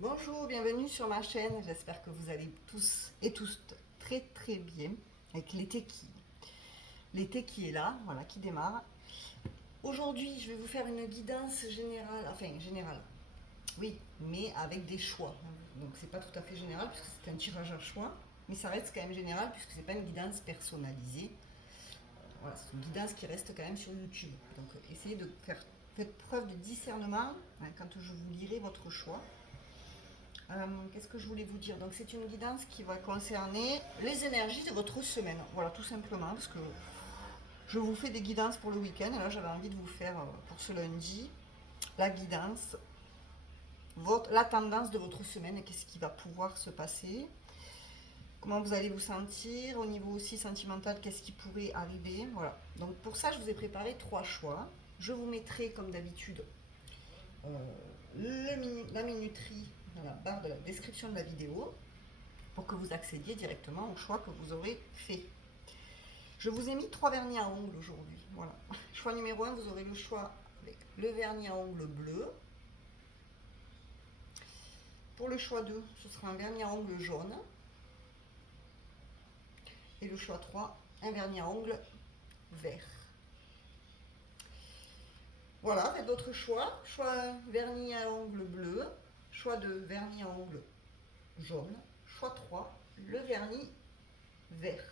Bonjour, bienvenue sur ma chaîne. J'espère que vous allez tous et tous très très bien avec l'été qui est là, voilà, qui démarre. Aujourd'hui, je vais vous faire une guidance générale, enfin générale, oui, mais avec des choix. Donc c'est pas tout à fait général puisque c'est un tirage à choix, mais ça reste quand même général puisque c'est pas une guidance personnalisée. Voilà, c'est une guidance qui reste quand même sur YouTube. Donc essayez de faire faites preuve de discernement hein, quand je vous lirai votre choix. Qu'est-ce que je voulais vous dire? Donc c'est une guidance qui va concerner les énergies de votre semaine. Voilà, tout simplement, parce que je vous fais des guidances pour le week-end. Et là, j'avais envie de vous faire pour ce lundi la guidance, la tendance de votre semaine et qu'est-ce qui va pouvoir se passer. Comment vous allez vous sentir au niveau aussi sentimental, qu'est-ce qui pourrait arriver. Voilà. Donc pour ça, je vous ai préparé 3 choix. Je vous mettrai comme d'habitude la minuterie dans la barre de la description de la vidéo pour que vous accédiez directement au choix que vous aurez fait. Je vous ai mis 3 vernis à ongles aujourd'hui. Voilà. Choix numéro 1, vous aurez le choix avec le vernis à ongles bleu. Pour le choix 2, ce sera un vernis à ongles jaune. Et le choix 3, un vernis à ongles vert. Voilà, faites votre choix. Choix 1, vernis à ongles bleu. Choix 2, vernis à ongles jaune. Choix 3, le vernis vert.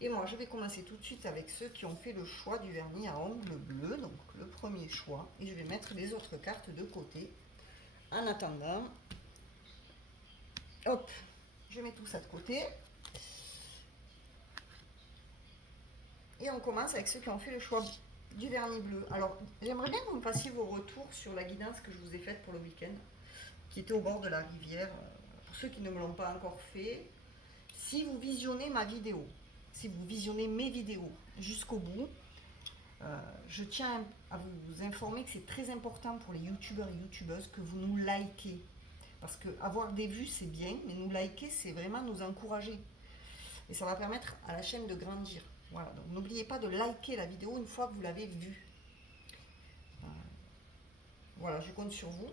Et moi, je vais commencer tout de suite avec ceux qui ont fait le choix du vernis à ongles bleus, donc le premier choix. Et je vais mettre les autres cartes de côté. En attendant, hop, je mets tout ça de côté. Et on commence avec ceux qui ont fait le choix du vernis bleu. Alors, j'aimerais bien que vous me fassiez vos retours sur la guidance que je vous ai faite pour le week-end, qui était au bord de la rivière. Pour ceux qui ne me l'ont pas encore fait, si vous visionnez ma vidéo, si vous visionnez mes vidéos jusqu'au bout, je tiens à vous informer que c'est très important pour les youtubeurs et youtubeuses que vous nous likez. Parce que avoir des vues, c'est bien, mais nous liker, c'est vraiment nous encourager. Et ça va permettre à la chaîne de grandir. Voilà, donc n'oubliez pas de liker la vidéo une fois que vous l'avez vue. Voilà, je compte sur vous.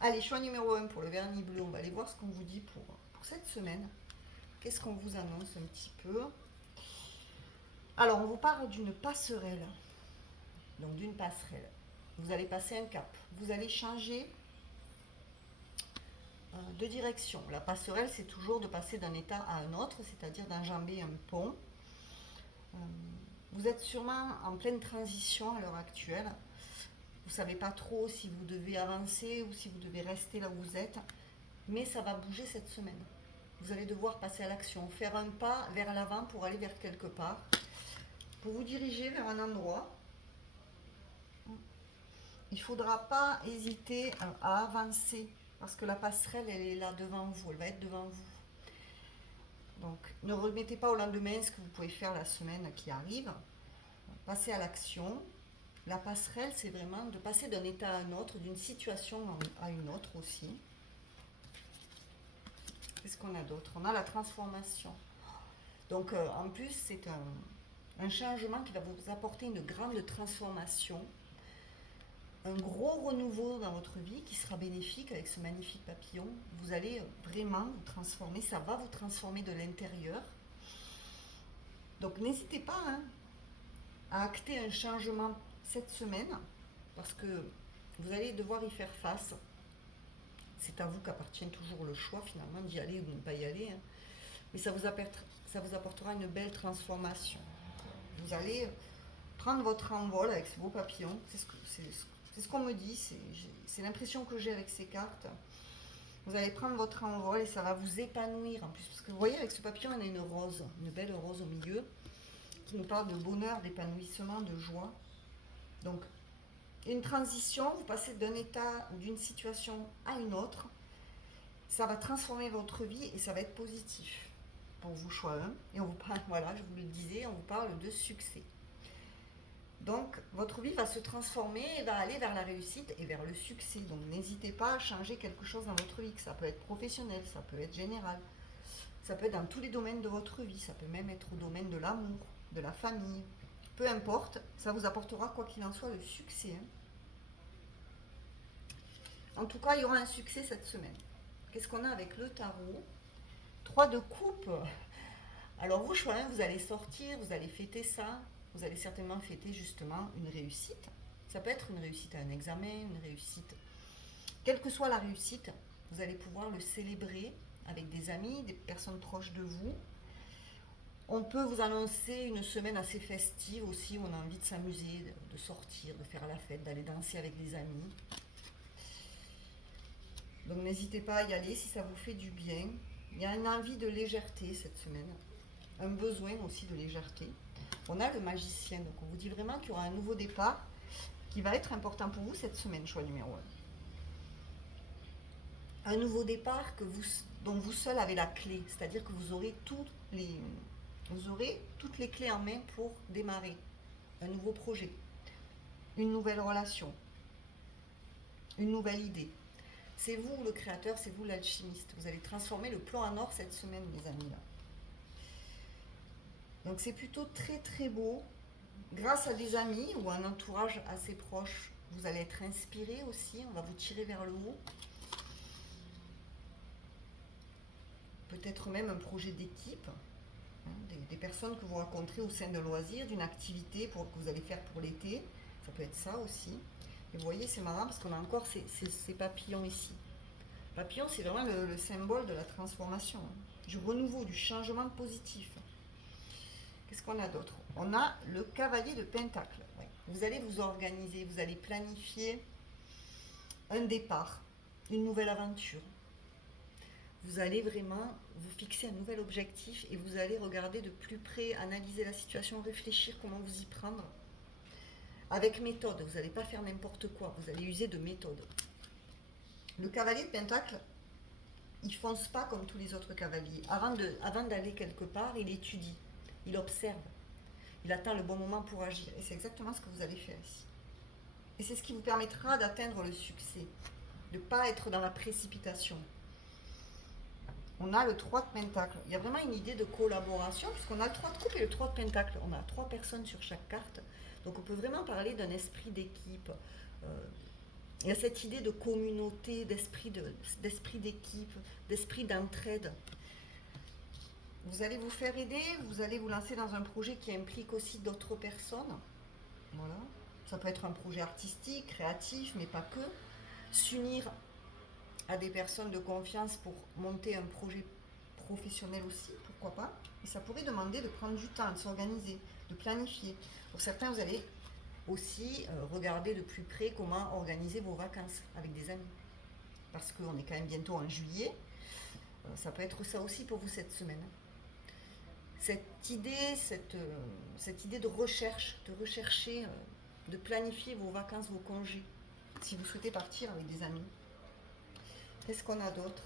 Allez, choix numéro 1 pour le vernis bleu. On va aller voir ce qu'on vous dit pour cette semaine. Qu'est-ce qu'on vous annonce un petit peu? Alors, on vous parle d'une passerelle. Donc, d'une passerelle. Vous allez passer un cap. Vous allez changer de direction. La passerelle, c'est toujours de passer d'un état à un autre, c'est-à-dire d'enjamber un pont. Vous êtes sûrement en pleine transition à l'heure actuelle. Vous ne savez pas trop si vous devez avancer ou si vous devez rester là où vous êtes. Mais ça va bouger cette semaine. Vous allez devoir passer à l'action, faire un pas vers l'avant pour aller vers quelque part, pour vous diriger vers un endroit. Il ne faudra pas hésiter à avancer parce que la passerelle, elle est là devant vous, elle va être devant vous. Donc ne remettez pas au lendemain ce que vous pouvez faire la semaine qui arrive. Passez à l'action. La passerelle, c'est vraiment de passer d'un état à un autre, d'une situation à une autre aussi. Qu'est-ce qu'on a d'autre? On a la transformation. Donc en plus, c'est un changement qui va vous apporter une grande transformation, un gros renouveau dans votre vie qui sera bénéfique avec ce magnifique papillon. Vous allez vraiment vous transformer, ça va vous transformer de l'intérieur. Donc n'hésitez pas à acter un changement cette semaine parce que vous allez devoir y faire face. C'est à vous qu'appartient toujours le choix finalement d'y aller ou de ne pas y aller. Mais ça vous apportera une belle transformation. Vous allez prendre votre envol avec ce beau papillon. C'est ce qu'on me dit, c'est l'impression que j'ai avec ces cartes. Vous allez prendre votre envol et ça va vous épanouir en plus. Parce que vous voyez, avec ce papillon, on a une rose, une belle rose au milieu, qui nous parle de bonheur, d'épanouissement, de joie. Donc, une transition, vous passez d'un état ou d'une situation à une autre. Ça va transformer votre vie et ça va être positif pour vous, choix 1. Et on vous parle, voilà, je vous le disais, on vous parle de succès. Donc, votre vie va se transformer et va aller vers la réussite et vers le succès. Donc, n'hésitez pas à changer quelque chose dans votre vie, que ça peut être professionnel, ça peut être général, ça peut être dans tous les domaines de votre vie, ça peut même être au domaine de l'amour, de la famille. Peu importe, ça vous apportera, quoi qu'il en soit, le succès. En tout cas, il y aura un succès cette semaine. Qu'est-ce qu'on a avec le tarot? 3 de coupe. Alors vous, Choix, vous allez sortir, vous allez fêter ça. Vous allez certainement fêter justement une réussite. Ça peut être une réussite à un examen, une réussite. Quelle que soit la réussite, vous allez pouvoir le célébrer avec des amis, des personnes proches de vous. On peut vous annoncer une semaine assez festive aussi, où on a envie de s'amuser, de sortir, de faire la fête, d'aller danser avec les amis. Donc n'hésitez pas à y aller si ça vous fait du bien. Il y a une envie de légèreté cette semaine, un besoin aussi de légèreté. On a le magicien, donc on vous dit vraiment qu'il y aura un nouveau départ qui va être important pour vous cette semaine, choix numéro 1. Un nouveau départ dont vous seul avez la clé, c'est-à-dire que vous aurez toutes les clés en main pour démarrer un nouveau projet, une nouvelle relation, une nouvelle idée. C'est vous le créateur, c'est vous l'alchimiste. Vous allez transformer le plomb en or cette semaine, les amis. Là. Donc c'est plutôt très très beau. Grâce à des amis ou un entourage assez proche, vous allez être inspiré aussi. On va vous tirer vers le haut. Peut-être même un projet d'équipe. Des personnes que vous rencontrez au sein de loisirs, d'une activité que vous allez faire pour l'été. Ça peut être ça aussi. Et vous voyez, c'est marrant parce qu'on a encore ces papillons ici. Papillon, c'est vraiment le symbole de la transformation, du renouveau, du changement positif. Qu'est-ce qu'on a d'autre? On a le cavalier de Pentacle. Ouais. Vous allez vous organiser, vous allez planifier un départ, une nouvelle aventure. Vous allez vraiment vous fixer un nouvel objectif et vous allez regarder de plus près, analyser la situation, réfléchir comment vous y prendre. Avec méthode, vous n'allez pas faire n'importe quoi, vous allez user de méthode. Le cavalier de Pentacle, il ne fonce pas comme tous les autres cavaliers. Avant d'aller quelque part, il étudie, il observe, il attend le bon moment pour agir. Et c'est exactement ce que vous allez faire ici. Et c'est ce qui vous permettra d'atteindre le succès, de ne pas être dans la précipitation. On a le 3 de Pentacle. Il y a vraiment une idée de collaboration, puisqu'on a le 3 de coupe et le 3 de Pentacle. On a 3 personnes sur chaque carte. Donc on peut vraiment parler d'un esprit d'équipe. Il y a cette idée de communauté, d'esprit d'équipe, d'esprit d'entraide. Vous allez vous faire aider, vous allez vous lancer dans un projet qui implique aussi d'autres personnes. Voilà. Ça peut être un projet artistique, créatif, mais pas que. S'unir à des personnes de confiance pour monter un projet professionnel aussi, pourquoi pas. Et ça pourrait demander de prendre du temps, de s'organiser, de planifier. Pour certains, vous allez aussi regarder de plus près comment organiser vos vacances avec des amis. Parce qu'on est quand même bientôt en juillet. Ça peut être ça aussi pour vous cette semaine. Cette idée de recherche, de rechercher, de planifier vos vacances, vos congés, si vous souhaitez partir avec des amis. Qu'est-ce qu'on a d'autre?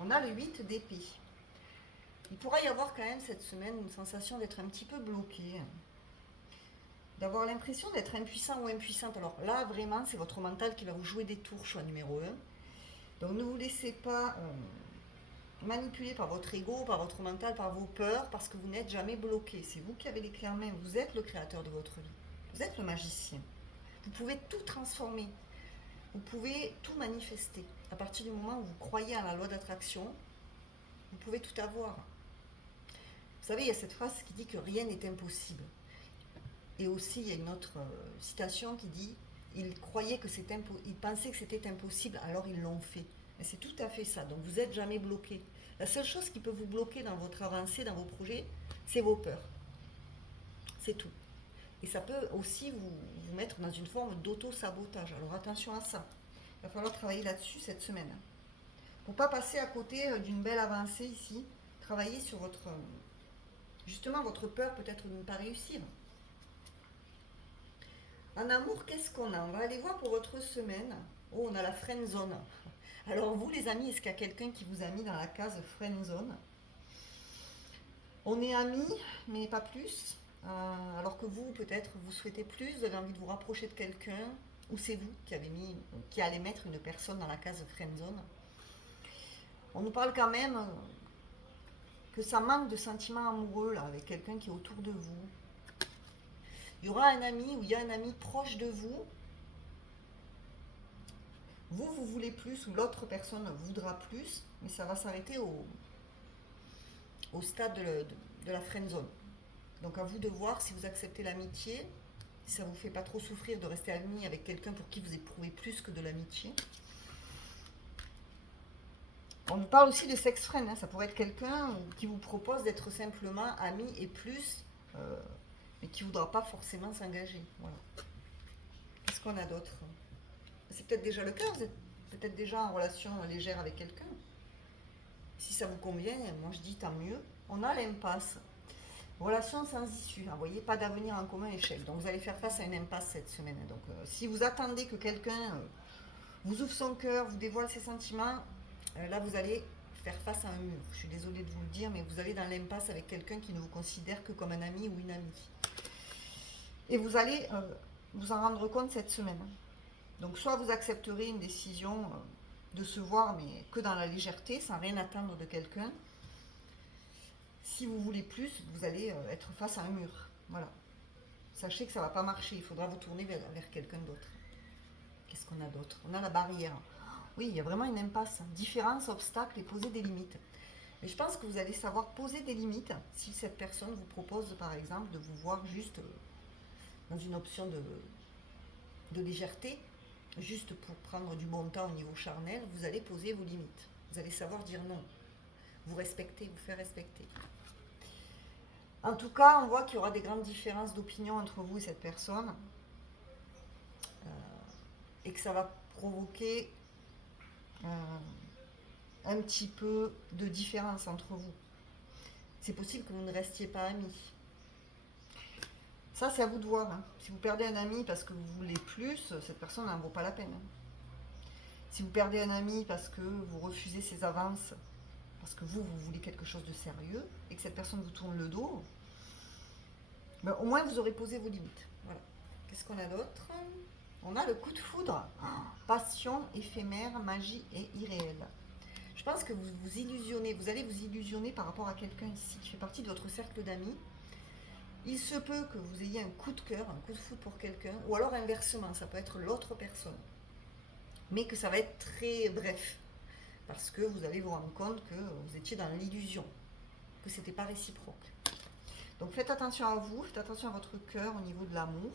On a le 8 d'épée. Il pourra y avoir quand même cette semaine une sensation d'être un petit peu bloqué, d'avoir l'impression d'être impuissant ou impuissante. Alors là, vraiment, c'est votre mental qui va vous jouer des tours, choix numéro 1. Donc ne vous laissez pas manipuler par votre ego, par votre mental, par vos peurs, parce que vous n'êtes jamais bloqué. C'est vous qui avez les clés en main. Vous êtes le créateur de votre vie. Vous êtes le magicien. Vous pouvez tout transformer. Vous pouvez tout manifester. À partir du moment où vous croyez à la loi d'attraction, vous pouvez tout avoir. Vous savez, il y a cette phrase qui dit que rien n'est impossible. Et aussi, il y a une autre citation qui dit ils croyaient que ils pensaient que c'était impossible, alors ils l'ont fait. Et c'est tout à fait ça. Donc vous n'êtes jamais bloqué. La seule chose qui peut vous bloquer dans votre avancée, dans vos projets, c'est vos peurs. C'est tout. Et ça peut aussi vous mettre dans une forme d'auto-sabotage. Alors attention à ça. Il va falloir travailler là-dessus cette semaine. Pour ne pas passer à côté d'une belle avancée ici, travailler sur justement votre peur peut-être de ne pas réussir. En amour, qu'est-ce qu'on a? On va aller voir pour votre semaine. Oh, on a la friend zone. Alors vous les amis, est-ce qu'il y a quelqu'un qui vous a mis dans la case friend zone? On est amis, mais pas plus. Alors que vous, peut-être, vous souhaitez plus, vous avez envie de vous rapprocher de quelqu'un, ou c'est vous qui allez mettre une personne dans la case friendzone. On nous parle quand même que ça manque de sentiments amoureux là, avec quelqu'un qui est autour de vous. Il y aura un ami ou il y a un ami proche de vous. vous voulez plus ou l'autre personne voudra plus, mais ça va s'arrêter au stade de la friend zone. Donc à vous de voir si vous acceptez l'amitié, si ça vous fait pas trop souffrir de rester ami avec quelqu'un pour qui vous éprouvez plus que de l'amitié. On nous parle aussi de sex friend, hein. Ça pourrait être quelqu'un qui vous propose d'être simplement ami et plus, mais qui ne voudra pas forcément s'engager. Voilà. Qu'est-ce qu'on a d'autre? C'est peut-être déjà le cas, vous êtes peut-être déjà en relation légère avec quelqu'un. Si ça vous convient, moi je dis tant mieux. On a l'impasse. Relation sans issue, vous voyez, pas d'avenir en commun, échec. Donc vous allez faire face à une impasse cette semaine. Donc si vous attendez que quelqu'un vous ouvre son cœur, vous dévoile ses sentiments, là vous allez faire face à un mur. Je suis désolée de vous le dire, mais vous allez dans l'impasse avec quelqu'un qui ne vous considère que comme un ami ou une amie. Et vous allez vous en rendre compte cette semaine. Donc soit vous accepterez une décision de se voir, mais que dans la légèreté, sans rien attendre de quelqu'un. Si vous voulez plus, vous allez être face à un mur. Voilà. Sachez que ça ne va pas marcher, il faudra vous tourner vers quelqu'un d'autre. Qu'est-ce qu'on a d'autre? On a la barrière. Oui, il y a vraiment une impasse. Différence, obstacle et poser des limites. Mais je pense que vous allez savoir poser des limites si cette personne vous propose, par exemple, de vous voir juste dans une option de légèreté, juste pour prendre du bon temps au niveau charnel. Vous allez poser vos limites. Vous allez savoir dire non. Vous respecter, vous faire respecter. En tout cas, on voit qu'il y aura des grandes différences d'opinion entre vous et cette personne. Et que ça va provoquer un petit peu de différence entre vous. C'est possible que vous ne restiez pas amis. Ça, c'est à vous de voir. Hein. Si vous perdez un ami parce que vous voulez plus, cette personne n'en vaut pas la peine. Hein. Si vous perdez un ami parce que vous refusez ses avances, parce que vous voulez quelque chose de sérieux, et que cette personne vous tourne le dos, ben, au moins vous aurez posé vos limites. Voilà. Qu'est-ce qu'on a d'autre? On a le coup de foudre. Passion, éphémère, magie et irréelle. Je pense que vous vous illusionnez, vous allez vous illusionner par rapport à quelqu'un ici qui fait partie de votre cercle d'amis. Il se peut que vous ayez un coup de cœur, un coup de foudre pour quelqu'un, ou alors inversement, ça peut être l'autre personne. Mais que ça va être très bref, parce que vous allez vous rendre compte que vous étiez dans l'illusion, que c'était pas réciproque. Donc faites attention à vous, faites attention à votre cœur au niveau de l'amour.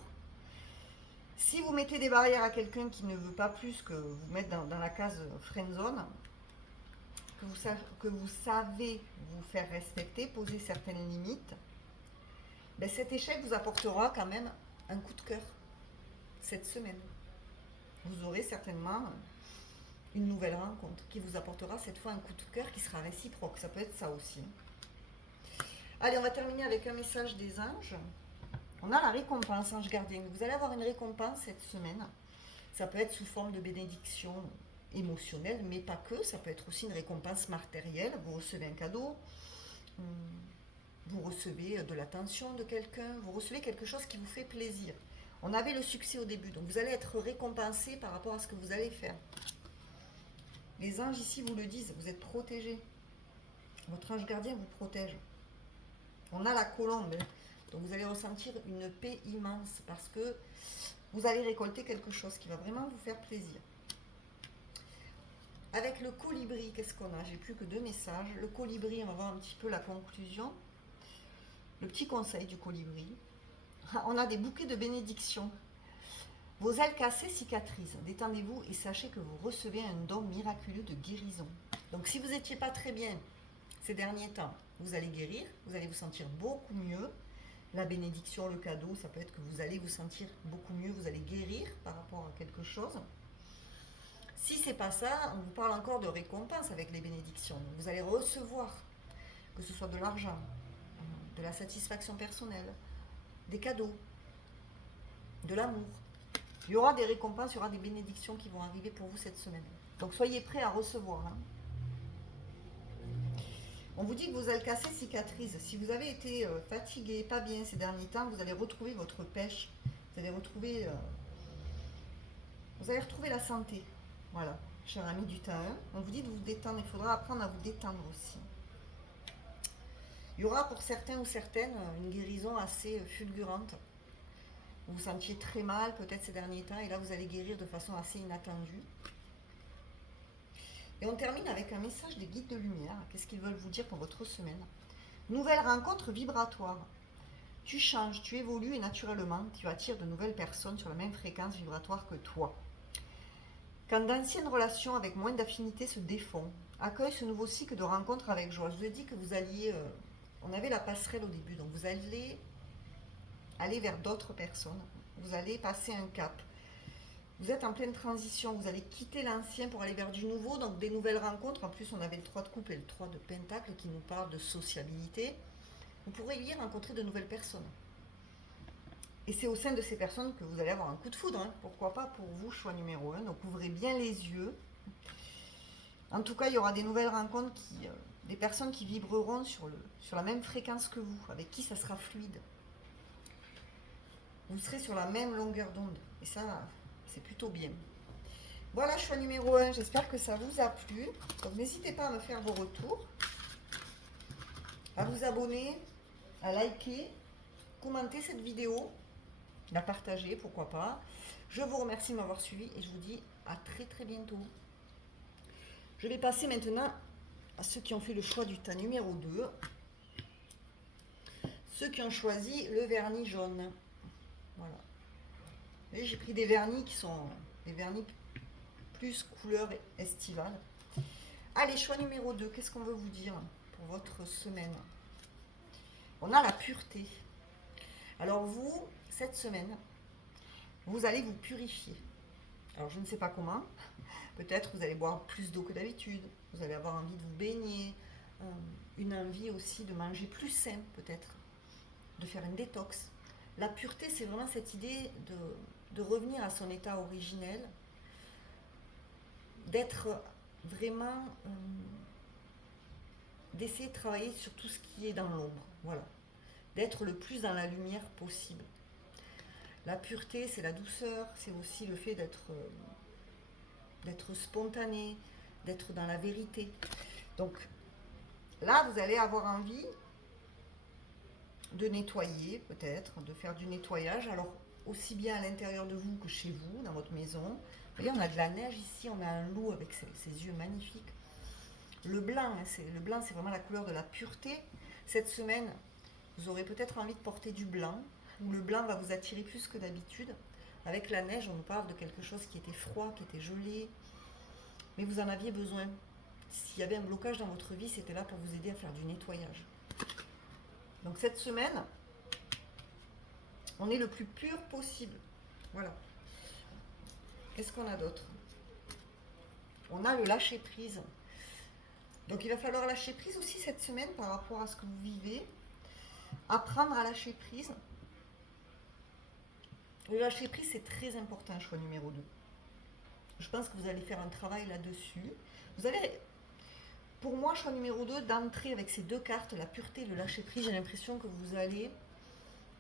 Si vous mettez des barrières à quelqu'un qui ne veut pas plus que vous mettre dans la case friendzone, que vous savez vous faire respecter, poser certaines limites, ben cet échec vous apportera quand même un coup de cœur cette semaine. Vous aurez certainement une nouvelle rencontre qui vous apportera cette fois un coup de cœur qui sera réciproque. Ça peut être ça aussi. Allez, on va terminer avec un message des anges. On a la récompense, ange gardien. Vous allez avoir une récompense cette semaine. Ça peut être sous forme de bénédiction émotionnelle, mais pas que. Ça peut être aussi une récompense matérielle. Vous recevez un cadeau, vous recevez de l'attention de quelqu'un, vous recevez quelque chose qui vous fait plaisir. On avait le succès au début, donc vous allez être récompensé par rapport à ce que vous allez faire. Les anges ici vous le disent, vous êtes protégés. Votre ange gardien vous protège. On a la colombe, donc vous allez ressentir une paix immense parce que vous allez récolter quelque chose qui va vraiment vous faire plaisir. Avec le colibri, qu'est-ce qu'on a? J'ai plus que 2 messages. Le colibri, on va voir un petit peu la conclusion. Le petit conseil du colibri. On a des bouquets de bénédictions. Vos ailes cassées cicatrisent. Détendez-vous et sachez que vous recevez un don miraculeux de guérison. Donc si vous n'étiez pas très bien ces derniers temps, vous allez guérir, vous allez vous sentir beaucoup mieux. La bénédiction, le cadeau, ça peut être que vous allez vous sentir beaucoup mieux, vous allez guérir par rapport à quelque chose. Si c'est pas ça, on vous parle encore de récompense avec les bénédictions. Vous allez recevoir, que ce soit de l'argent, de la satisfaction personnelle, des cadeaux, de l'amour. Il y aura des récompenses, il y aura des bénédictions qui vont arriver pour vous cette semaine. Donc soyez prêts à recevoir. Hein. On vous dit que vos ailes cassées cicatrisent. Si vous avez été fatigué, pas bien ces derniers temps, vous allez retrouver votre pêche. Vous allez retrouver la santé. Voilà, cher ami du temps 1. On vous dit de vous détendre. Il faudra apprendre à vous détendre aussi. Il y aura pour certains ou certaines une guérison assez fulgurante. Vous vous sentiez très mal peut-être ces derniers temps et là vous allez guérir de façon assez inattendue. Et on termine avec un message des guides de lumière. Qu'est-ce qu'ils veulent vous dire pour votre semaine? Nouvelle rencontre vibratoire. Tu changes, tu évolues et naturellement, tu attires de nouvelles personnes sur la même fréquence vibratoire que toi. Quand d'anciennes relations avec moins d'affinité se défont, accueille ce nouveau cycle de rencontres avec joie. Je vous ai dit que vous alliez... on avait la passerelle au début, donc vous allez aller vers d'autres personnes. Vous allez passer un cap. Vous êtes en pleine transition, vous allez quitter l'ancien pour aller vers du nouveau, donc des nouvelles rencontres. En plus, on avait le 3 de coupe et le 3 de pentacle qui nous parlent de sociabilité. Vous pourrez y rencontrer de nouvelles personnes. Et c'est au sein de ces personnes que vous allez avoir un coup de foudre. Hein. Pourquoi pas pour vous, choix numéro 1. Donc ouvrez bien les yeux. En tout cas, il y aura des nouvelles rencontres, des personnes qui vibreront sur la même fréquence que vous, avec qui ça sera fluide. Vous serez sur la même longueur d'onde. Et ça, c'est plutôt bien. Voilà, choix numéro 1. J'espère que ça vous a plu. Donc n'hésitez pas à me faire vos retours, à vous abonner, à liker, commenter cette vidéo, la partager, pourquoi pas. Je vous remercie de m'avoir suivi et je vous dis à très très bientôt. Je vais passer maintenant à ceux qui ont fait le choix du tas numéro 2. Ceux qui ont choisi le vernis jaune. Voilà. Et j'ai pris des vernis qui sont des vernis plus couleur estivale. Allez, choix numéro 2. Qu'est-ce qu'on veut vous dire pour votre semaine? On a la pureté. Alors vous, cette semaine, vous allez vous purifier. Alors je ne sais pas comment. Peut-être vous allez boire plus d'eau que d'habitude. Vous allez avoir envie de vous baigner. Une envie aussi de manger plus sain, peut-être. De faire une détox. La pureté, c'est vraiment cette idée de revenir à son état originel. D'être vraiment... d'essayer de travailler sur tout ce qui est dans l'ombre. Voilà. D'être le plus dans la lumière possible. La pureté, c'est la douceur, c'est aussi le fait d'être spontané, d'être dans la vérité. Donc là, vous allez avoir envie de nettoyer, peut-être, de faire du nettoyage. Alors, aussi bien à l'intérieur de vous que chez vous, dans votre maison. Vous voyez, on a de la neige ici, on a un loup avec ses yeux magnifiques. Le blanc, c'est vraiment la couleur de la pureté. Cette semaine, vous aurez peut-être envie de porter du blanc, où le blanc va vous attirer plus que d'habitude. Avec la neige, on nous parle de quelque chose qui était froid, qui était gelé, mais vous en aviez besoin. S'il y avait un blocage dans votre vie, c'était là pour vous aider à faire du nettoyage. Donc cette semaine, on est le plus pur possible. Voilà. Qu'est-ce qu'on a d'autre? On a le lâcher prise. Donc il va falloir lâcher prise aussi cette semaine par rapport à ce que vous vivez. Apprendre à lâcher prise. Le lâcher prise, c'est très important, choix numéro 2. Je pense que vous allez faire un travail là-dessus. Vous allez, pour moi, choix numéro 2, d'entrer avec ces deux cartes, la pureté et le lâcher prise, j'ai l'impression que vous allez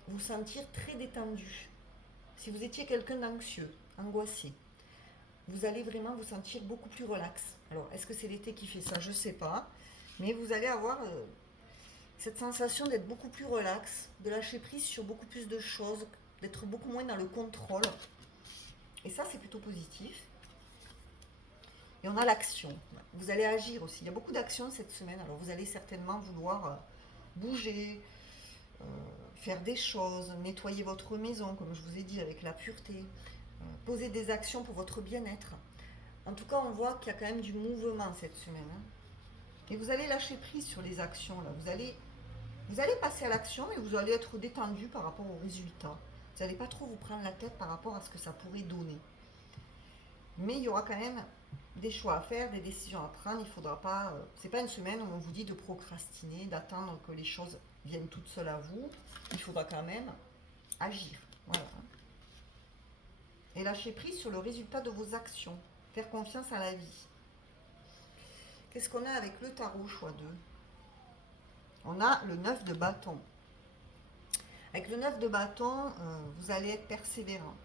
vous sentir très détendu. Si vous étiez quelqu'un d'anxieux, angoissé, vous allez vraiment vous sentir beaucoup plus relax. Alors, est-ce que c'est l'été qui fait ça? Je ne sais pas. Mais vous allez avoir cette sensation d'être beaucoup plus relax, de lâcher prise sur beaucoup plus de choses, d'être beaucoup moins dans le contrôle. Et ça, c'est plutôt positif. Et on a l'action. Vous allez agir aussi. Il y a beaucoup d'actions cette semaine. Alors, vous allez certainement vouloir bouger, faire des choses, nettoyer votre maison, comme je vous ai dit, avec la pureté, poser des actions pour votre bien-être. En tout cas, on voit qu'il y a quand même du mouvement cette semaine. Hein. Et vous allez lâcher prise sur les actions. Là. Vous allez passer à l'action, mais vous allez être détendu par rapport aux résultats. Vous n'allez pas trop vous prendre la tête par rapport à ce que ça pourrait donner. Mais il y aura quand même des choix à faire, des décisions à prendre. Il ne faudra pas... c'est pas une semaine où on vous dit de procrastiner, d'attendre que les choses viennent toutes seules à vous. Il faudra quand même agir. Voilà. Et lâcher prise sur le résultat de vos actions. Faire confiance à la vie. Qu'est-ce qu'on a avec le tarot, choix 2? On a le 9 de bâton. Avec le 9 de bâton, vous allez être persévérant.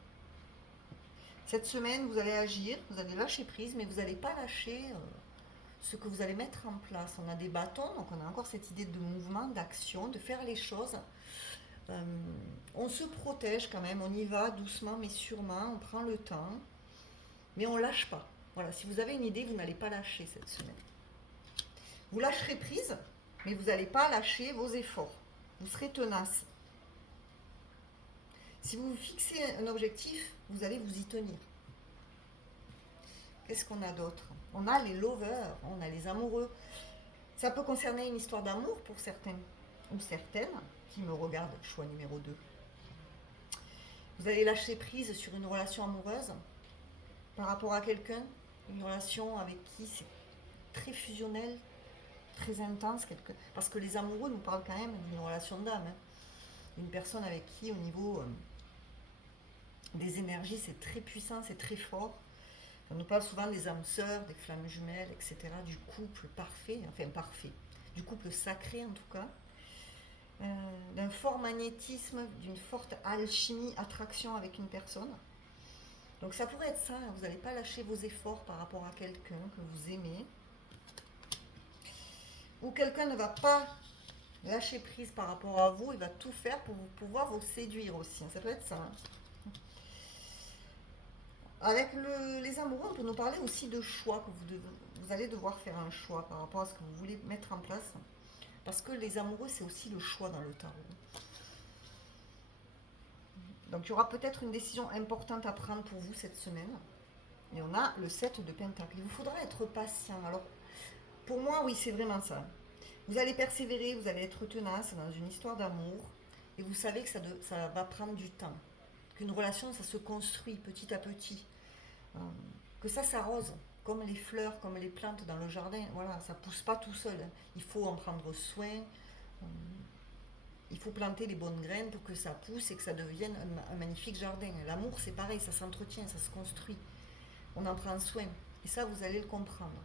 Cette semaine, vous allez agir, vous allez lâcher prise, mais vous n'allez pas lâcher ce que vous allez mettre en place. On a des bâtons, donc on a encore cette idée de mouvement, d'action, de faire les choses. On se protège quand même, on y va doucement mais sûrement, on prend le temps, mais on ne lâche pas. Voilà, si vous avez une idée, vous n'allez pas lâcher cette semaine. Vous lâcherez prise, mais vous n'allez pas lâcher vos efforts. Vous serez tenace. Si vous fixez un objectif, vous allez vous y tenir. Qu'est-ce qu'on a d'autre? On a les lovers, on a les amoureux. Ça peut concerner une histoire d'amour pour certains ou certaines qui me regardent, choix numéro 2. Vous allez lâcher prise sur une relation amoureuse par rapport à quelqu'un, une relation avec qui c'est très fusionnel, très intense, parce que les amoureux nous parlent quand même d'une relation d'âme. Hein. Une personne avec qui, au niveau des énergies, c'est très puissant, c'est très fort. On nous parle souvent des âmes sœurs, des flammes jumelles, etc., du couple parfait, enfin parfait, du couple sacré en tout cas, d'un fort magnétisme, d'une forte alchimie, attraction avec une personne. Donc ça pourrait être ça, hein. Vous n'allez pas lâcher vos efforts par rapport à quelqu'un que vous aimez, ou quelqu'un ne va pas lâcher prise par rapport à vous, il va tout faire pour pouvoir vous séduire aussi, hein. Ça peut être ça. Hein. Avec les amoureux, on peut nous parler aussi de choix, que vous allez devoir faire un choix par rapport à ce que vous voulez mettre en place. Parce que les amoureux, c'est aussi le choix dans le tarot. Donc il y aura peut-être une décision importante à prendre pour vous cette semaine. Et on a le 7 de Pentacle. Il vous faudra être patient. Alors, pour moi, oui, c'est vraiment ça. Vous allez persévérer, vous allez être tenace dans une histoire d'amour. Et vous savez que ça va prendre du temps. Qu'une relation, ça se construit petit à petit. Que ça s'arrose, comme les fleurs, comme les plantes dans le jardin. Voilà, ça ne pousse pas tout seul. Il faut en prendre soin. Il faut planter les bonnes graines pour que ça pousse et que ça devienne un magnifique jardin. L'amour, c'est pareil, ça s'entretient, ça se construit. On en prend soin. Et ça, vous allez le comprendre.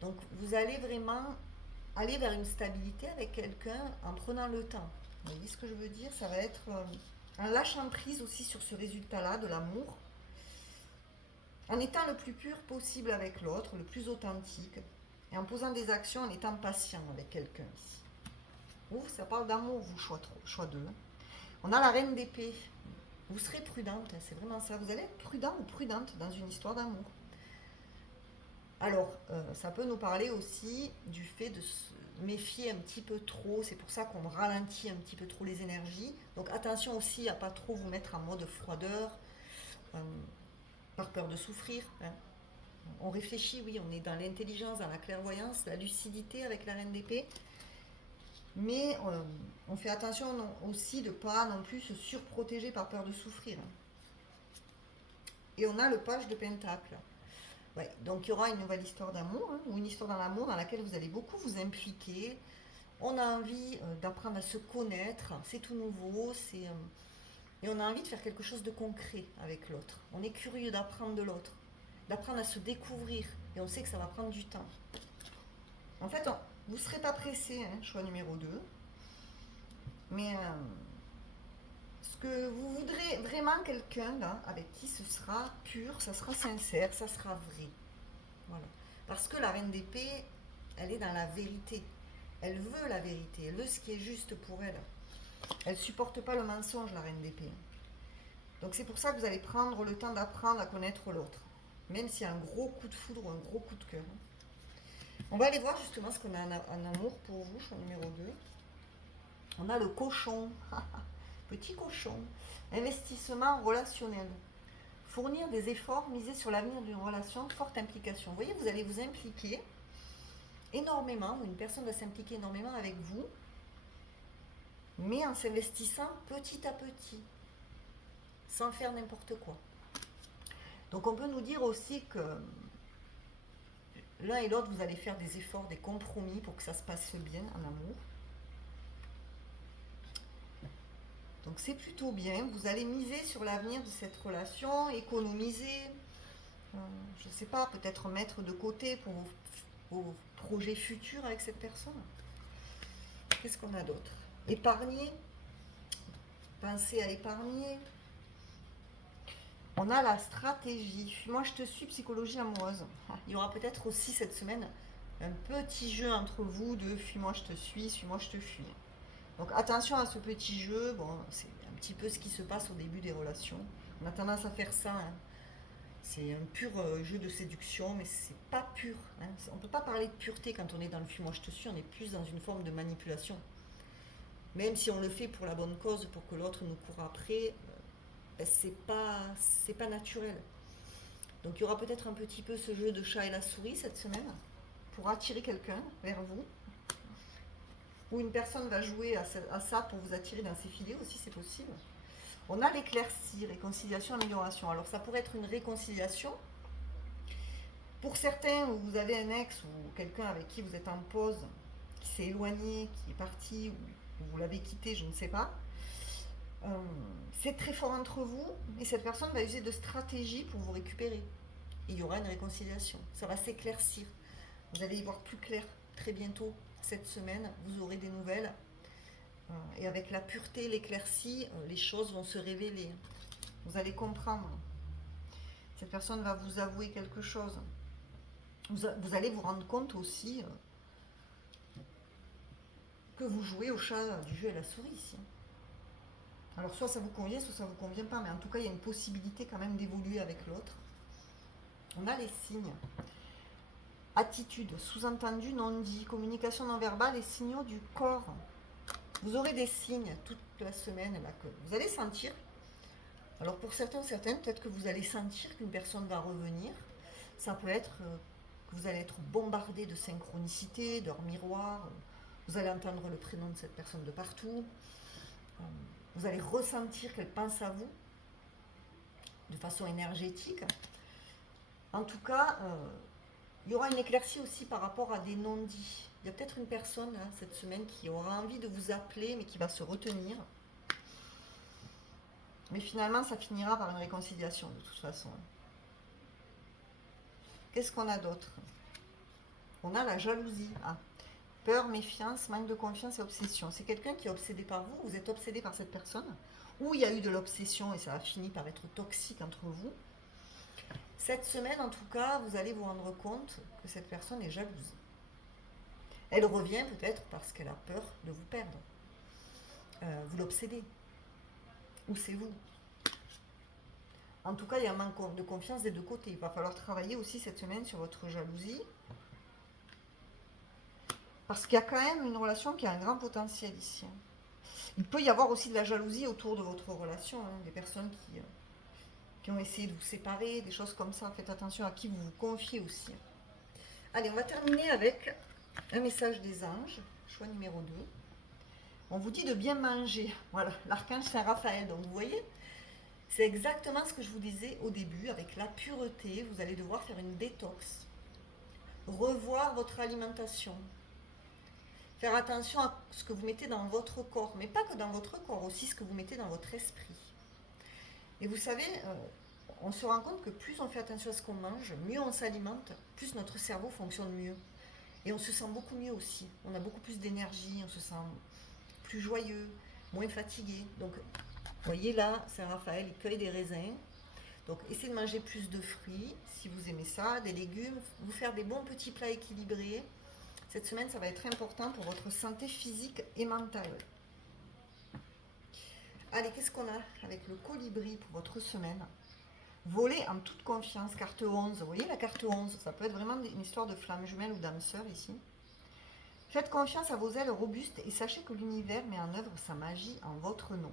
Donc, vous allez vraiment aller vers une stabilité avec quelqu'un en prenant le temps. Vous voyez ce que je veux dire? Ça va être en lâchant prise aussi sur ce résultat-là de l'amour, en étant le plus pur possible avec l'autre, le plus authentique, et en posant des actions, en étant patient avec quelqu'un ici. Ouf, ça parle d'amour, vous, choix 2. On a la reine d'épée. Vous serez prudente, hein, c'est vraiment ça. Vous allez être prudent ou prudente dans une histoire d'amour. Alors, ça peut nous parler aussi du fait de se méfier un petit peu trop. C'est pour ça qu'on ralentit un petit peu trop les énergies. Donc attention aussi à ne pas trop vous mettre en mode froideur, par peur de souffrir. Hein. On réfléchit, oui, on est dans l'intelligence, dans la clairvoyance, la lucidité avec la reine d'épée. Mais on fait attention aussi de ne pas non plus se surprotéger par peur de souffrir. Et on a le page de Pentacle. Ouais, donc il y aura une nouvelle histoire d'amour, hein, ou une histoire dans l'amour dans laquelle vous allez beaucoup vous impliquer. On a envie d'apprendre à se connaître, c'est tout nouveau, et on a envie de faire quelque chose de concret avec l'autre. On est curieux d'apprendre de l'autre, d'apprendre à se découvrir, et on sait que ça va prendre du temps. En fait, vous ne serez pas pressé, hein, choix numéro 2, mais ce que vous voudrez vraiment quelqu'un là, avec qui ce sera pur, ça sera sincère, ça sera vrai. Voilà. Parce que la reine d'épée, elle est dans la vérité. Elle veut la vérité, elle veut ce qui est juste pour elle. Elle ne supporte pas le mensonge, la reine d'épée. Donc c'est pour ça que vous allez prendre le temps d'apprendre à connaître l'autre. Même s'il y a un gros coup de foudre ou un gros coup de cœur. On va aller voir justement ce qu'on a en amour pour vous, choix numéro 2. On a le cochon. Petit cochon. Investissement relationnel. Fournir des efforts, miser sur l'avenir d'une relation, forte implication. Vous voyez, vous allez vous impliquer énormément, une personne va s'impliquer énormément avec vous, mais en s'investissant petit à petit, sans faire n'importe quoi. Donc on peut nous dire aussi que l'un et l'autre, vous allez faire des efforts, des compromis pour que ça se passe bien en amour. Donc c'est plutôt bien, vous allez miser sur l'avenir de cette relation, économiser, je ne sais pas, peut-être mettre de côté pour vos projets futurs avec cette personne. Qu'est-ce qu'on a d'autre? Épargner, penser à épargner. On a la stratégie. Moi, je te suis, psychologie amoureuse. Il y aura peut-être aussi cette semaine un petit jeu entre vous de fuis-moi, je te suis-moi, je te fuis. Donc attention à ce petit jeu. Bon, c'est un petit peu ce qui se passe au début des relations. On a tendance à faire ça. Hein. C'est un pur jeu de séduction, mais c'est pas pur, hein. On ne peut pas parler de pureté quand on est dans le fumoir, je te suis, on est plus dans une forme de manipulation. Même si on le fait pour la bonne cause, pour que l'autre nous court après, ben, c'est pas naturel. Donc il y aura peut-être un petit peu ce jeu de chat et la souris cette semaine, pour attirer quelqu'un vers vous. Ou une personne va jouer à ça pour vous attirer dans ses filets aussi, c'est possible. On a l'éclaircie, réconciliation, amélioration. Alors ça pourrait être une réconciliation. Pour certains, où vous avez un ex ou quelqu'un avec qui vous êtes en pause, qui s'est éloigné, qui est parti, ou vous l'avez quitté, je ne sais pas. Euh, c'est très fort entre vous, et cette personne va user de stratégies pour vous récupérer. Et il y aura une réconciliation. Ça va s'éclaircir. Vous allez y voir plus clair très bientôt. Cette semaine, vous aurez des nouvelles. Et avec la pureté, l'éclaircie, les choses vont se révéler. Vous allez comprendre. Cette personne va vous avouer quelque chose. Vous allez vous rendre compte aussi que vous jouez au chat du jeu et la souris ici. Alors soit ça vous convient, soit ça ne vous convient pas, mais en tout cas il y a une possibilité quand même d'évoluer avec l'autre. On a les signes. Attitude, sous-entendu, non dit, communication non verbale et signaux du corps. Vous aurez des signes toute la semaine là, que vous allez sentir. Alors pour certains, certaines, peut-être que vous allez sentir qu'une personne va revenir. Ça peut être que vous allez être bombardé de synchronicité, d'heures miroirs. Vous allez entendre le prénom de cette personne de partout. Vous allez ressentir qu'elle pense à vous de façon énergétique. En tout cas, il y aura une éclaircie aussi par rapport à des non-dits. Il y a peut-être une personne là, cette semaine qui aura envie de vous appeler mais qui va se retenir. Mais finalement, ça finira par une réconciliation de toute façon. Qu'est-ce qu'on a d'autre? On a la jalousie. Ah. Peur, méfiance, manque de confiance et obsession. C'est quelqu'un qui est obsédé par vous, vous êtes obsédé par cette personne, ou il y a eu de l'obsession et ça a fini par être toxique entre vous. Cette semaine, en tout cas, vous allez vous rendre compte que cette personne est jalouse. Elle revient peut-être parce qu'elle a peur de vous perdre. Vous l'obsédez. Ou c'est vous. En tout cas, il y a un manque de confiance des deux côtés. Il va falloir travailler aussi cette semaine sur votre jalousie. Parce qu'il y a quand même une relation qui a un grand potentiel ici. Il peut y avoir aussi de la jalousie autour de votre relation. Des personnes qui ont essayé de vous séparer, des choses comme ça. Faites attention à qui vous vous confiez aussi. Allez, on va terminer avec un message des anges, choix numéro 2. On vous dit de bien manger. Voilà, l'archange Saint-Raphaël. Donc vous voyez, c'est exactement ce que je vous disais au début. Avec la pureté, vous allez devoir faire une détox. Revoir votre alimentation. Faire attention à ce que vous mettez dans votre corps, mais pas que dans votre corps, aussi ce que vous mettez dans votre esprit. Et vous savez, on se rend compte que plus on fait attention à ce qu'on mange, mieux on s'alimente, plus notre cerveau fonctionne mieux. Et on se sent beaucoup mieux aussi. On a beaucoup plus d'énergie, on se sent plus joyeux, moins fatigué. Donc, vous voyez là, Saint-Raphaël, il cueille des raisins. Donc, essayez de manger plus de fruits, si vous aimez ça, des légumes, vous faire des bons petits plats équilibrés. Cette semaine, ça va être important pour votre santé physique et mentale. Allez, qu'est-ce qu'on a avec le colibri pour votre semaine? Voler en toute confiance, carte 11. Vous voyez la carte 11, ça peut être vraiment une histoire de flamme jumelle ou d'âme sœur ici. Faites confiance à vos ailes robustes et sachez que l'univers met en œuvre sa magie en votre nom.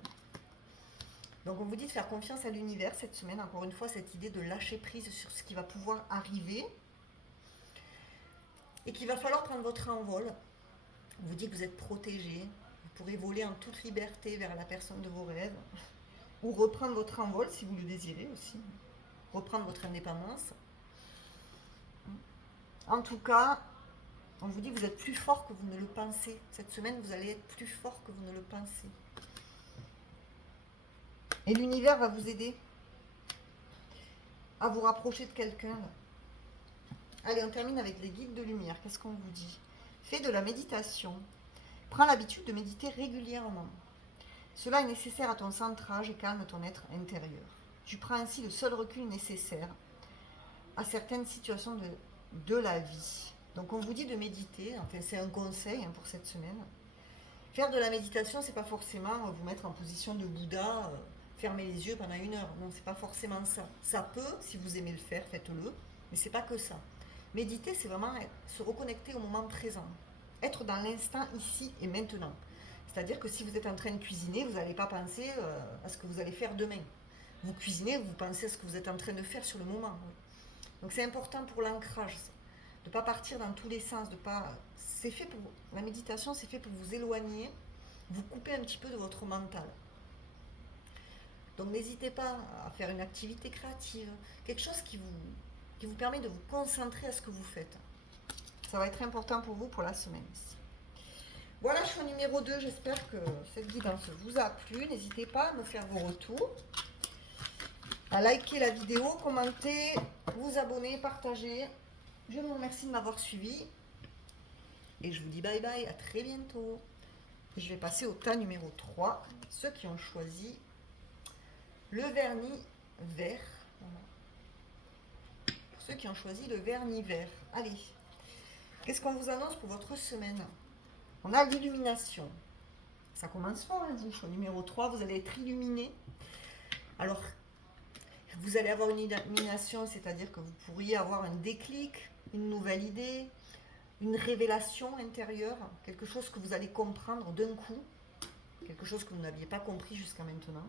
Donc on vous dit de faire confiance à l'univers cette semaine. Encore une fois, cette idée de lâcher prise sur ce qui va pouvoir arriver. Et qu'il va falloir prendre votre envol. On vous dit que vous êtes protégé. Vous pourrez voler en toute liberté vers la personne de vos rêves. Ou reprendre votre envol si vous le désirez aussi. Reprendre votre indépendance. En tout cas, on vous dit que vous êtes plus fort que vous ne le pensez. Cette semaine, vous allez être plus fort que vous ne le pensez. Et l'univers va vous aider à vous rapprocher de quelqu'un. Allez, on termine avec les guides de lumière. Qu'est-ce qu'on vous dit? Fais de la méditation. Prends l'habitude de méditer régulièrement. Cela est nécessaire à ton centrage et calme ton être intérieur. Tu prends ainsi le seul recul nécessaire à certaines situations de la vie. Donc on vous dit de méditer. Enfin, c'est un conseil pour cette semaine. Faire de la méditation, c'est pas forcément vous mettre en position de Bouddha, fermer les yeux pendant 1 heure. Non, c'est pas forcément ça. Ça peut, si vous aimez le faire, faites-le, mais c'est pas que ça. Méditer, c'est vraiment se reconnecter au moment présent, être dans l'instant ici et maintenant. C'est-à-dire que si vous êtes en train de cuisiner, vous n'allez pas penser à ce que vous allez faire demain. Vous cuisinez, vous pensez à ce que vous êtes en train de faire sur le moment. Donc c'est important pour l'ancrage, de ne pas partir dans tous les sens, de pas. C'est fait pour la méditation, c'est fait pour vous éloigner, vous couper un petit peu de votre mental. Donc n'hésitez pas à faire une activité créative, quelque chose qui vous permet de vous concentrer à ce que vous faites. Ça va être important pour vous pour la semaine ici. Voilà, choix numéro 2. J'espère que cette guidance vous a plu. N'hésitez pas à me faire vos retours, à liker la vidéo, commenter, vous abonner, partager. Je vous remercie de m'avoir suivi. Et je vous dis bye bye, à très bientôt. Et je vais passer au tas numéro 3. Ceux qui ont choisi le vernis vert. Voilà. Pour ceux qui ont choisi le vernis vert. Allez, qu'est-ce qu'on vous annonce pour votre semaine? On a l'illumination. Ça commence fort, hein, au numéro 3, vous allez être illuminé. Alors, vous allez avoir une illumination, c'est-à-dire que vous pourriez avoir un déclic, une nouvelle idée, une révélation intérieure, quelque chose que vous allez comprendre d'un coup, quelque chose que vous n'aviez pas compris jusqu'à maintenant.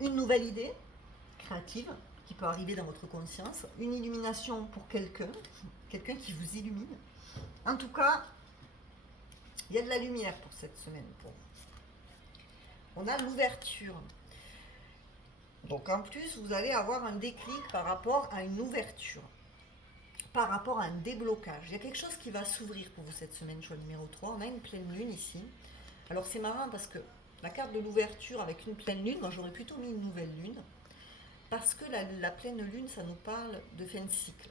Une nouvelle idée créative qui peut arriver dans votre conscience, une illumination pour quelqu'un qui vous illumine. En tout cas, il y a de la lumière pour cette semaine pour vous. On a l'ouverture. Donc en plus, vous allez avoir un déclic par rapport à une ouverture, par rapport à un déblocage. Il y a quelque chose qui va s'ouvrir pour vous cette semaine, choix numéro 3. On a une pleine lune ici. Alors c'est marrant parce que la carte de l'ouverture avec une pleine lune, moi j'aurais plutôt mis une nouvelle lune, parce que la pleine lune, ça nous parle de fin de cycle.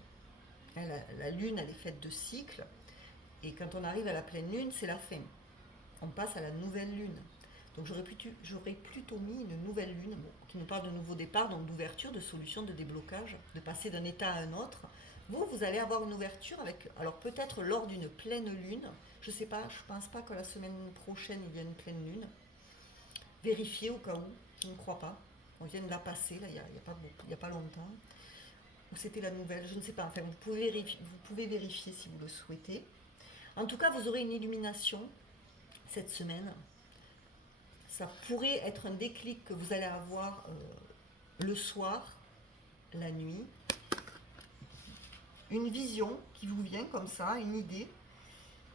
La lune, elle est faite de cycles, et quand on arrive à la pleine lune, c'est la fin. On passe à la nouvelle lune. Donc j'aurais plutôt mis une nouvelle lune qui nous parle de nouveau départ, donc d'ouverture, de solution, de déblocage, de passer d'un état à un autre. Vous allez avoir une ouverture avec, alors peut-être lors d'une pleine lune, je ne sais pas, je ne pense pas que la semaine prochaine il y a une pleine lune. Vérifiez au cas où, je ne crois pas. On vient de la passer, là, il n'y a pas longtemps. Ou c'était la nouvelle, je ne sais pas. Enfin, vous pouvez vérifier si vous le souhaitez. En tout cas, vous aurez une illumination cette semaine. Ça pourrait être un déclic que vous allez avoir le soir, la nuit. Une vision qui vous vient comme ça, une idée.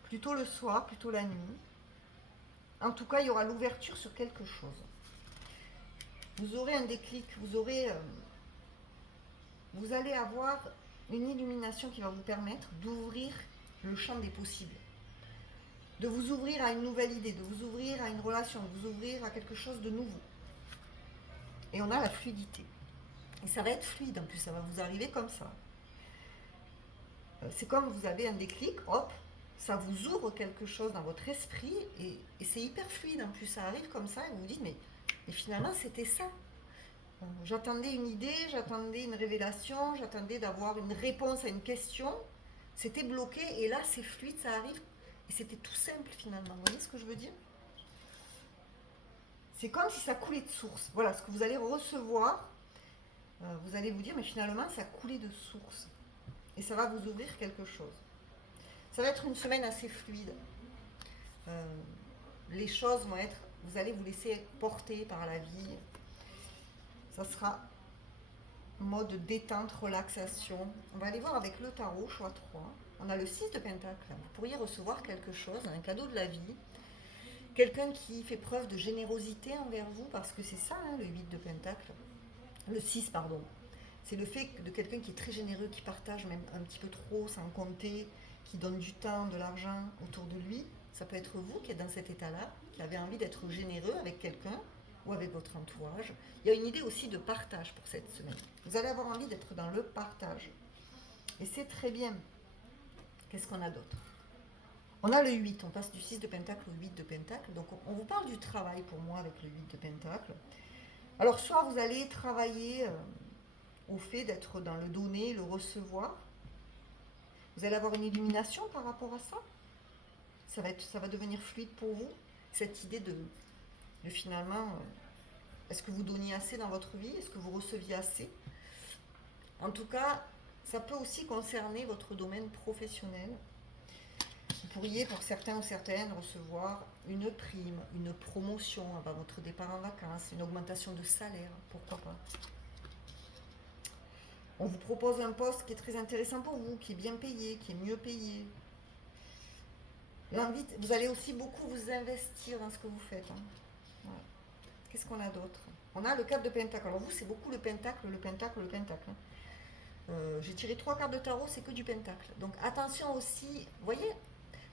Plutôt le soir, plutôt la nuit. En tout cas, il y aura l'ouverture sur quelque chose. Vous aurez un déclic, vous allez avoir une illumination qui va vous permettre d'ouvrir le champ des possibles. De vous ouvrir à une nouvelle idée, de vous ouvrir à une relation, de vous ouvrir à quelque chose de nouveau. Et on a la fluidité. Et ça va être fluide en plus, ça va vous arriver comme ça. C'est comme vous avez un déclic, hop, ça vous ouvre quelque chose dans votre esprit et c'est hyper fluide en plus, ça arrive comme ça et vous vous dites mais finalement c'était ça. J'attendais une idée, j'attendais une révélation, j'attendais d'avoir une réponse à une question, c'était bloqué et là c'est fluide, ça arrive et c'était tout simple finalement. Vous voyez ce que je veux dire? C'est comme si ça coulait de source. Voilà ce que vous allez recevoir. Vous allez vous dire mais finalement ça coulait de source et ça va vous ouvrir quelque chose. Ça va être une semaine assez fluide. Les choses vont être, vous allez vous laisser porter par la vie. Ça sera mode détente, relaxation. On va aller voir avec le tarot, choix 3. On a le 6 de Pentacle. Vous pourriez recevoir quelque chose, un cadeau de la vie. Quelqu'un qui fait preuve de générosité envers vous, parce que c'est ça, hein, le 8 de Pentacle. Le 6, pardon. C'est le fait de quelqu'un qui est très généreux, qui partage même un petit peu trop, sans compter, qui donne du temps, de l'argent autour de lui. Ça peut être vous qui êtes dans cet état-là, qui avez envie d'être généreux avec quelqu'un ou avec votre entourage. Il y a une idée aussi de partage pour cette semaine. Vous allez avoir envie d'être dans le partage. Et c'est très bien. Qu'est-ce qu'on a d'autre? On a le 8, on passe du 6 de Pentacle au 8 de Pentacle. Donc on vous parle du travail pour moi avec le 8 de Pentacle. Alors soit vous allez travailler au fait d'être dans le donner, le recevoir. Vous allez avoir une illumination par rapport à ça. Ça va devenir fluide pour vous. cette idée de finalement, est-ce que vous donniez assez dans votre vie? Est-ce que vous receviez assez? En tout cas, ça peut aussi concerner votre domaine professionnel. Vous pourriez, pour certains ou certaines, recevoir une prime, une promotion avant votre départ en vacances, une augmentation de salaire, pourquoi pas. On vous propose un poste qui est très intéressant pour vous, qui est bien payé, qui est mieux payé. L'envie, vous allez aussi beaucoup vous investir dans ce que vous faites. Voilà. Qu'est-ce qu'on a d'autre? On a le 4 de pentacle. Alors vous, c'est beaucoup le pentacle, le pentacle, le pentacle. J'ai tiré 3 cartes de tarot, c'est que du pentacle. Donc attention aussi, vous voyez,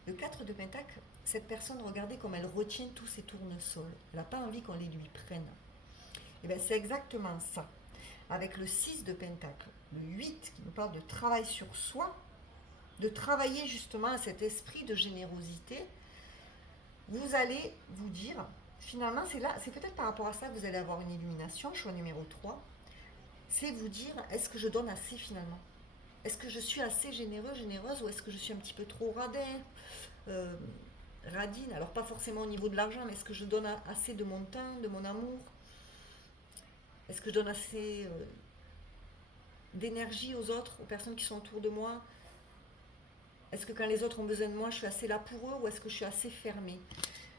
le 4 de pentacle, cette personne, regardez comme elle retient tous ses tournesols. Elle n'a pas envie qu'on les lui prenne. Et bien c'est exactement ça. Avec le 6 de pentacle, le 8 qui nous parle de travail sur soi, de travailler justement à cet esprit de générosité, vous allez vous dire, finalement c'est là, c'est peut-être par rapport à ça que vous allez avoir une illumination, choix numéro 3, c'est vous dire, est-ce que je donne assez finalement? Est-ce que je suis assez généreux, généreuse, ou est-ce que je suis un petit peu trop radin, radine? Alors pas forcément au niveau de l'argent, mais est-ce que je donne assez de mon temps, de mon amour? Est-ce que je donne assez d'énergie aux autres, aux personnes qui sont autour de moi? Est-ce que quand les autres ont besoin de moi, je suis assez là pour eux, ou est-ce que je suis assez fermée?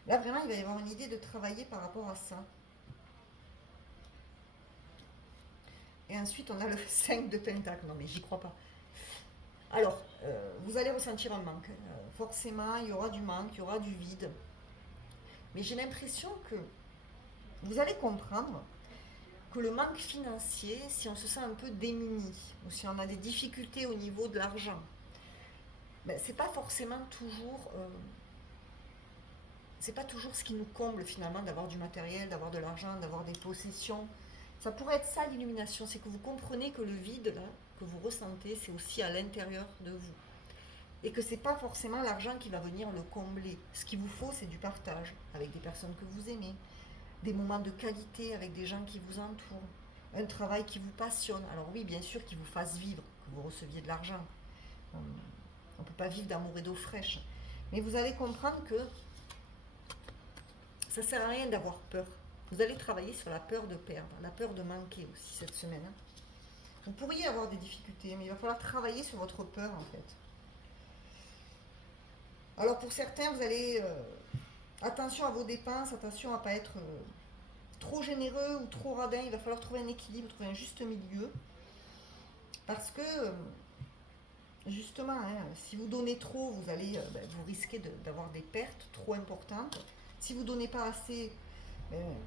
Là, vraiment, il va y avoir une idée de travailler par rapport à ça. Et ensuite, on a le 5 de pentacle. Non, mais j'y crois pas. Alors, vous allez ressentir un manque. Forcément, il y aura du manque, il y aura du vide. Mais j'ai l'impression que vous allez comprendre que le manque financier, si on se sent un peu démuni, ou si on a des difficultés au niveau de l'argent, ben, c'est pas forcément toujours... c'est pas toujours ce qui nous comble finalement d'avoir du matériel, d'avoir de l'argent, d'avoir des possessions. Ça pourrait être ça l'illumination, c'est que vous comprenez que le vide là, que vous ressentez, c'est aussi à l'intérieur de vous. Et que c'est pas forcément l'argent qui va venir le combler. Ce qu'il vous faut, c'est du partage avec des personnes que vous aimez, des moments de qualité avec des gens qui vous entourent, un travail qui vous passionne. Alors oui, bien sûr, qui vous fasse vivre, que vous receviez de l'argent. On ne peut pas vivre d'amour et d'eau fraîche. Mais vous allez comprendre que ça ne sert à rien d'avoir peur. Vous allez travailler sur la peur de perdre, la peur de manquer aussi cette semaine. Vous pourriez avoir des difficultés, mais il va falloir travailler sur votre peur en fait. Alors pour certains, vous allez... attention à vos dépenses, attention à ne pas être trop généreux ou trop radin. Il va falloir trouver un équilibre, trouver un juste milieu. Parce que, justement, si vous donnez trop, vous allez vous risquez d'avoir des pertes trop importantes. Si vous ne donnez pas assez,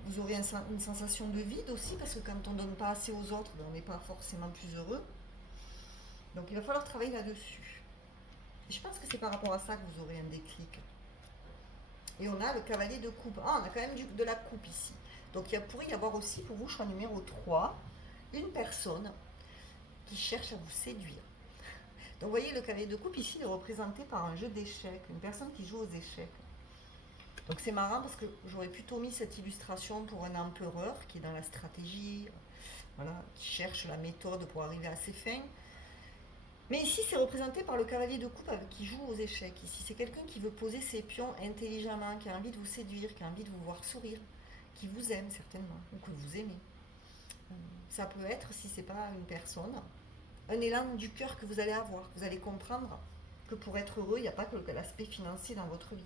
vous aurez une sensation de vide aussi, parce que quand on ne donne pas assez aux autres, on n'est pas forcément plus heureux. Donc il va falloir travailler là-dessus. Je pense que c'est par rapport à ça que vous aurez un déclic. Et on a le cavalier de coupe. Ah, on a quand même de la coupe ici. Donc il pourrait y avoir aussi pour vous, choix numéro 3, une personne qui cherche à vous séduire. Donc vous voyez, le cavalier de coupe ici est représenté par un jeu d'échecs, une personne qui joue aux échecs. Donc c'est marrant parce que j'aurais plutôt mis cette illustration pour un empereur qui est dans la stratégie, voilà, qui cherche la méthode pour arriver à ses fins. Mais ici c'est représenté par le cavalier de coupe qui joue aux échecs. Ici c'est quelqu'un qui veut poser ses pions intelligemment, qui a envie de vous séduire, qui a envie de vous voir sourire, qui vous aime certainement, ou que vous aimez. Ça peut être, si c'est pas une personne, un élan du cœur que vous allez avoir. Vous allez comprendre que pour être heureux, il n'y a pas que l'aspect financier dans votre vie.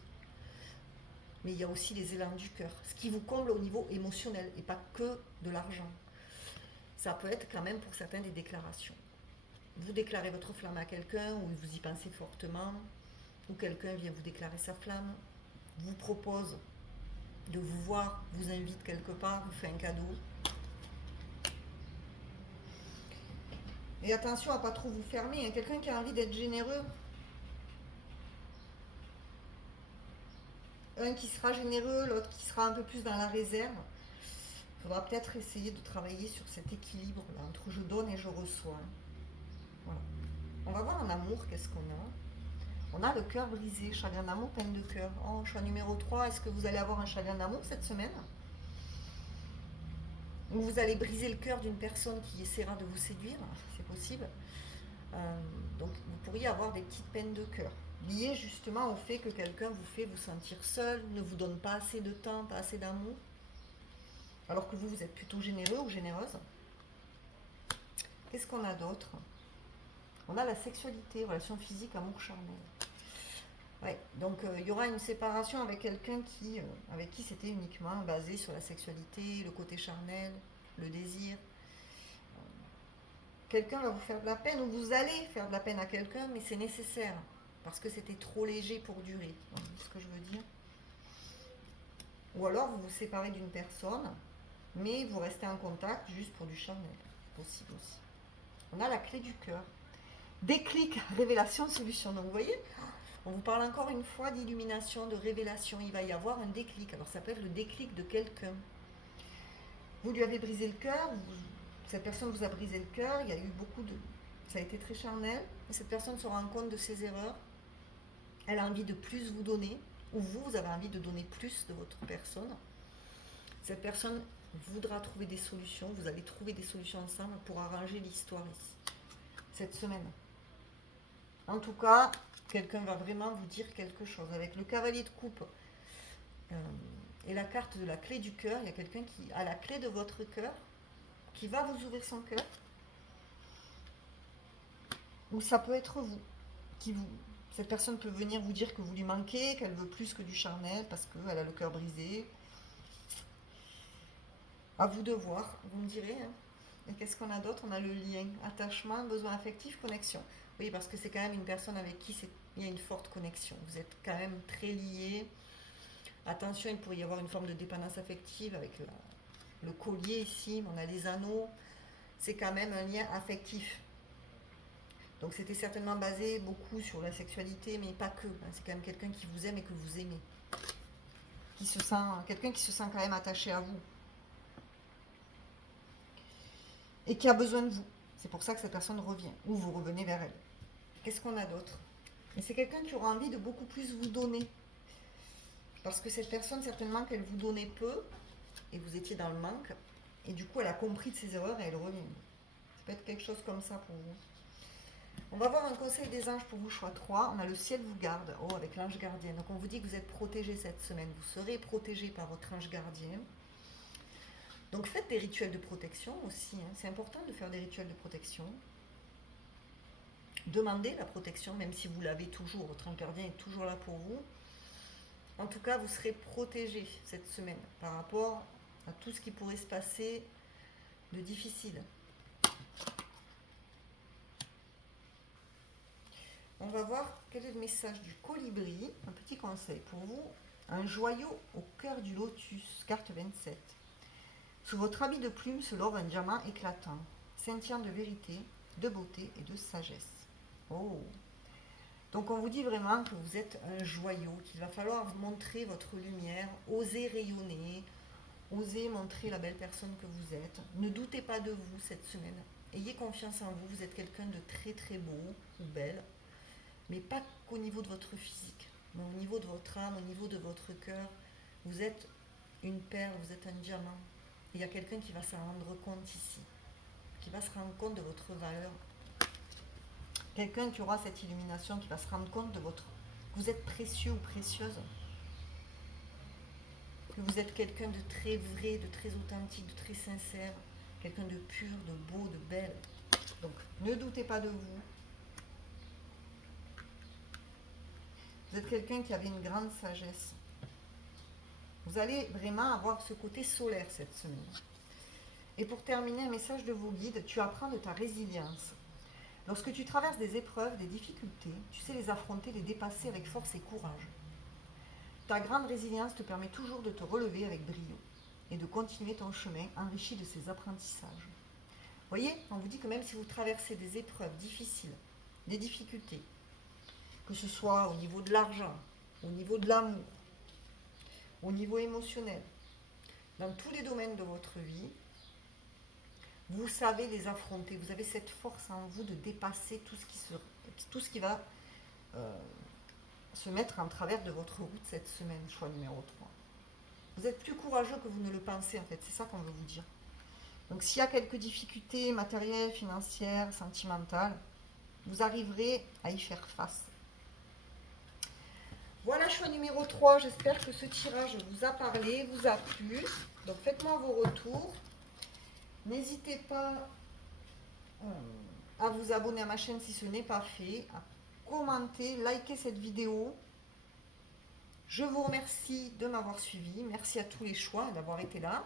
Mais il y a aussi les élans du cœur, ce qui vous comble au niveau émotionnel et pas que de l'argent. Ça peut être quand même pour certains des déclarations. Vous déclarez votre flamme à quelqu'un ou vous y pensez fortement, ou quelqu'un vient vous déclarer sa flamme, vous propose de vous voir, vous invite quelque part, vous fait un cadeau. Et attention à ne pas trop vous fermer, quelqu'un qui a envie d'être généreux, un qui sera généreux, l'autre qui sera un peu plus dans la réserve. Il faudra peut-être essayer de travailler sur cet équilibre là, entre je donne et je reçois. Voilà. On va voir en amour qu'est-ce qu'on a. On a le cœur brisé, chagrin d'amour, peine de cœur. Oh, choix numéro 3, est-ce que vous allez avoir un chagrin d'amour cette semaine? Ou vous allez briser le cœur d'une personne qui essaiera de vous séduire, c'est possible. Donc vous pourriez avoir des petites peines de cœur. lié justement au fait que quelqu'un vous fait vous sentir seul, ne vous donne pas assez de temps, pas assez d'amour, alors que vous, vous êtes plutôt généreux ou généreuse. Qu'est-ce qu'on a d'autre? On a la sexualité, relation physique, amour charnel. Ouais, donc il y aura une séparation avec quelqu'un avec qui c'était uniquement basé sur la sexualité, le côté charnel, le désir. Quelqu'un va vous faire de la peine ou vous allez faire de la peine à quelqu'un, mais c'est nécessaire parce que c'était trop léger pour durer. C'est ce que je veux dire. Ou alors vous vous séparez d'une personne, mais vous restez en contact juste pour du charnel. C'est possible aussi. On a la clé du cœur. Déclic, révélation, solution. Donc vous voyez, on vous parle encore une fois d'illumination, de révélation. Il va y avoir un déclic. Alors ça peut être le déclic de quelqu'un. Vous lui avez brisé le cœur, cette personne vous a brisé le cœur, il y a eu beaucoup de... Ça a été très charnel. Et cette personne se rend compte de ses erreurs. Elle a envie de plus vous donner, ou vous avez envie de donner plus de votre personne. Cette personne voudra trouver des solutions, vous allez trouver des solutions ensemble pour arranger l'histoire ici, cette semaine. En tout cas, quelqu'un va vraiment vous dire quelque chose. Avec le cavalier de coupe et la carte de la clé du cœur, il y a quelqu'un qui a la clé de votre cœur, qui va vous ouvrir son cœur. Ou ça peut être vous, cette personne peut venir vous dire que vous lui manquez, qu'elle veut plus que du charnel parce qu'elle a le cœur brisé. À vous de voir, vous me direz. Hein. Et qu'est-ce qu'on a d'autre? On a le lien, attachement, besoin affectif, connexion. Oui, parce que c'est quand même une personne avec qui il y a une forte connexion. Vous êtes quand même très liés. Attention, il pourrait y avoir une forme de dépendance affective avec le collier ici. On a les anneaux. C'est quand même un lien affectif. Donc c'était certainement basé beaucoup sur la sexualité, mais pas que. C'est quand même quelqu'un qui vous aime et que vous aimez. Quelqu'un qui se sent quand même attaché à vous. Et qui a besoin de vous. C'est pour ça que cette personne revient. Ou vous revenez vers elle. Qu'est-ce qu'on a d'autre? Et c'est quelqu'un qui aura envie de beaucoup plus vous donner. Parce que cette personne, certainement qu'elle vous donnait peu, et vous étiez dans le manque, et du coup elle a compris de ses erreurs et elle revient. Ça peut être quelque chose comme ça pour vous. On va voir un conseil des anges pour vous, choix 3. On a le ciel vous garde, avec l'ange gardien. Donc on vous dit que vous êtes protégé cette semaine. Vous serez protégé par votre ange gardien. Donc faites des rituels de protection aussi. Hein. C'est important de faire des rituels de protection. Demandez la protection, même si vous l'avez toujours. Votre ange gardien est toujours là pour vous. En tout cas, vous serez protégé cette semaine par rapport à tout ce qui pourrait se passer de difficile. On va voir quel est le message du colibri. Un petit conseil pour vous. Un joyau au cœur du lotus, carte 27. Sous votre habit de plume se love un diamant éclatant, scintillant de vérité, de beauté et de sagesse. Oh! Donc on vous dit vraiment que vous êtes un joyau, qu'il va falloir vous montrer votre lumière, oser rayonner, oser montrer la belle personne que vous êtes. Ne doutez pas de vous cette semaine. Ayez confiance en vous, vous êtes quelqu'un de très très beau ou belle, mais pas qu'au niveau de votre physique, mais au niveau de votre âme, au niveau de votre cœur. Vous êtes une perle, vous êtes un diamant. Il y a quelqu'un qui va s'en rendre compte ici, qui va se rendre compte de votre valeur. Quelqu'un qui aura cette illumination, qui va se rendre compte de votre... Vous êtes précieux ou précieuse. Que vous êtes quelqu'un de très vrai, de très authentique, de très sincère. Quelqu'un de pur, de beau, de belle. Donc, ne doutez pas de vous. Vous êtes quelqu'un qui avait une grande sagesse. Vous allez vraiment avoir ce côté solaire cette semaine. Et pour terminer, un message de vos guides, tu apprends de ta résilience. Lorsque tu traverses des épreuves, des difficultés, tu sais les affronter, les dépasser avec force et courage. Ta grande résilience te permet toujours de te relever avec brio et de continuer ton chemin enrichi de ces apprentissages. Vous voyez, on vous dit que même si vous traversez des épreuves difficiles, des difficultés, que ce soit au niveau de l'argent, au niveau de l'amour, au niveau émotionnel, dans tous les domaines de votre vie, vous savez les affronter. Vous avez cette force en vous de dépasser tout ce qui va se mettre en travers de votre route cette semaine, choix numéro 3. Vous êtes plus courageux que vous ne le pensez, en fait. C'est ça qu'on veut vous dire. Donc, s'il y a quelques difficultés matérielles, financières, sentimentales, vous arriverez à y faire face. Voilà, choix numéro 3. J'espère que ce tirage vous a parlé, vous a plu. Donc faites-moi vos retours. N'hésitez pas à vous abonner à ma chaîne si ce n'est pas fait, à commenter, liker cette vidéo. Je vous remercie de m'avoir suivi. Merci à tous les choix d'avoir été là.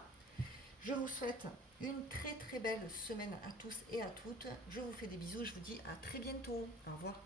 Je vous souhaite une très très belle semaine à tous et à toutes. Je vous fais des bisous. Je vous dis à très bientôt. Au revoir.